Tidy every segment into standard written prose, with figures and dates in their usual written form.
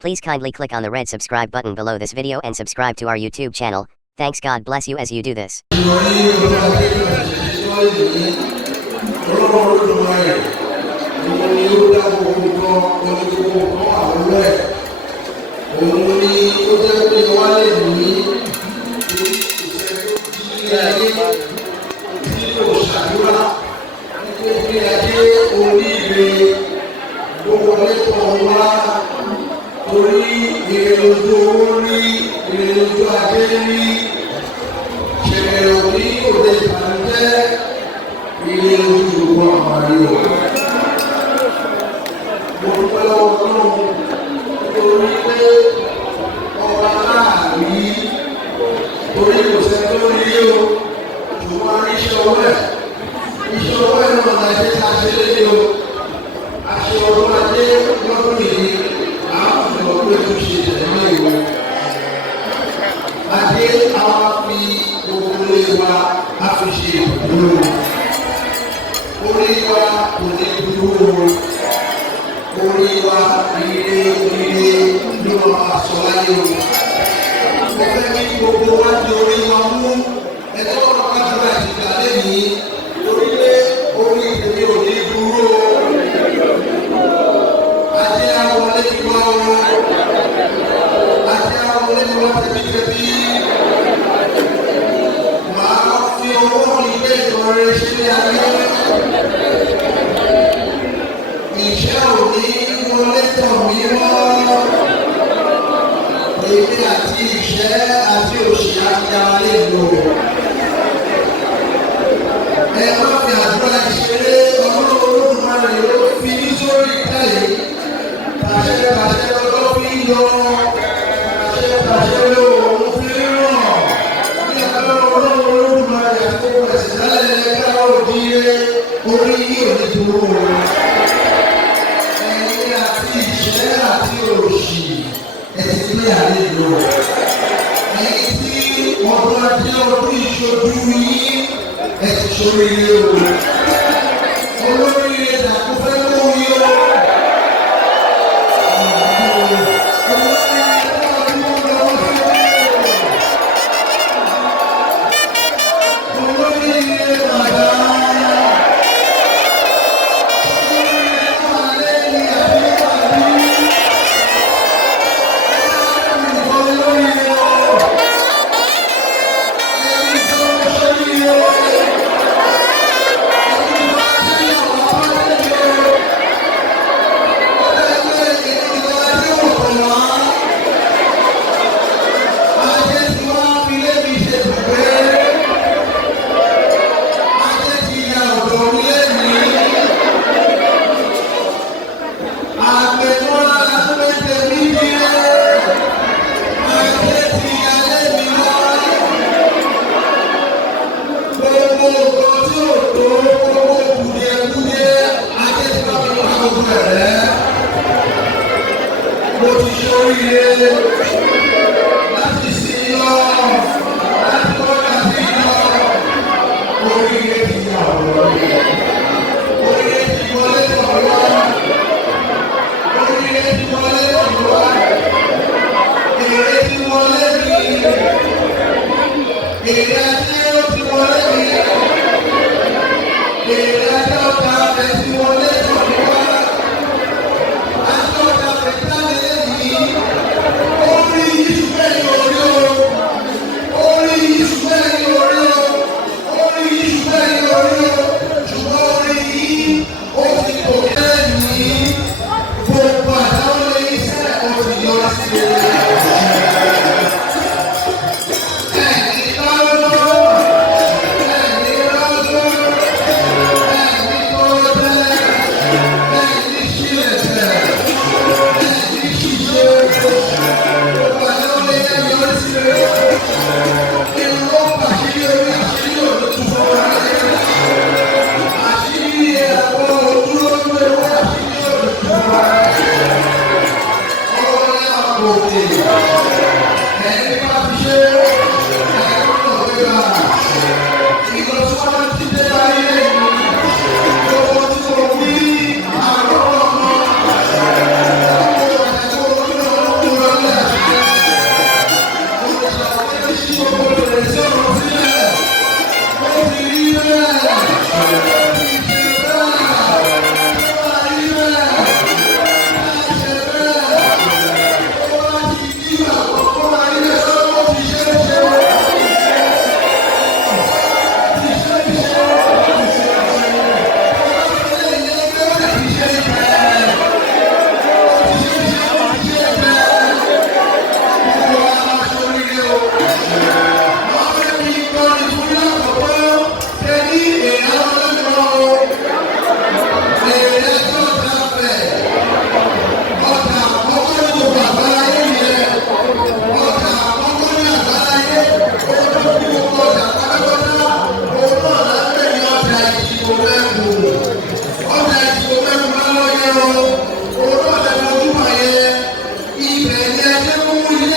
Please kindly click on the red subscribe button below this video and subscribe to our YouTube channel. Thanks, God bless you as you do this.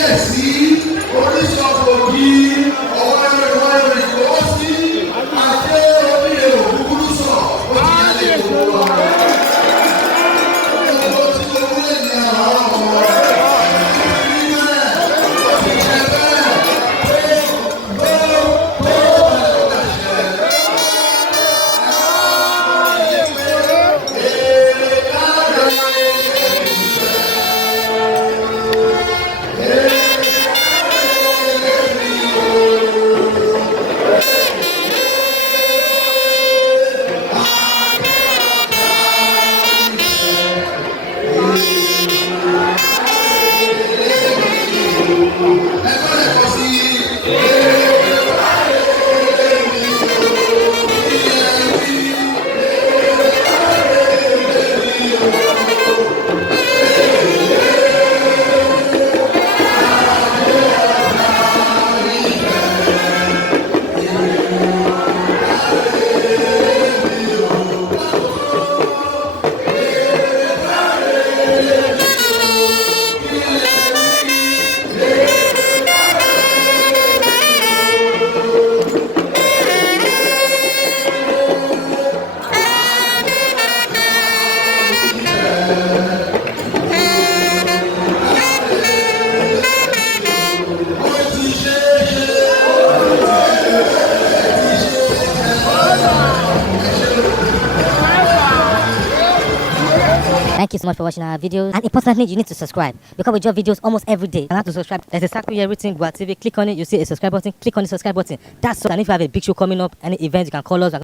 kábíyèsí oníṣọ́gbògì ọ̀wọ́ ẹ̀rọ ìgbòho sí adé onílé òkúkúrú sọ̀ ó ti yálé gbogbo wa. Ó ti tó wúlé ní àwọn ọmọ rẹ̀. Thank you so much for watching our videos. And importantly, you need to subscribe because we drop videos almost every day. And how to subscribe? There's a circle here written Gua TV. Click on it, you see a subscribe button. Click on the subscribe button. That's all. And if you have a big show coming up, any event, you can call us.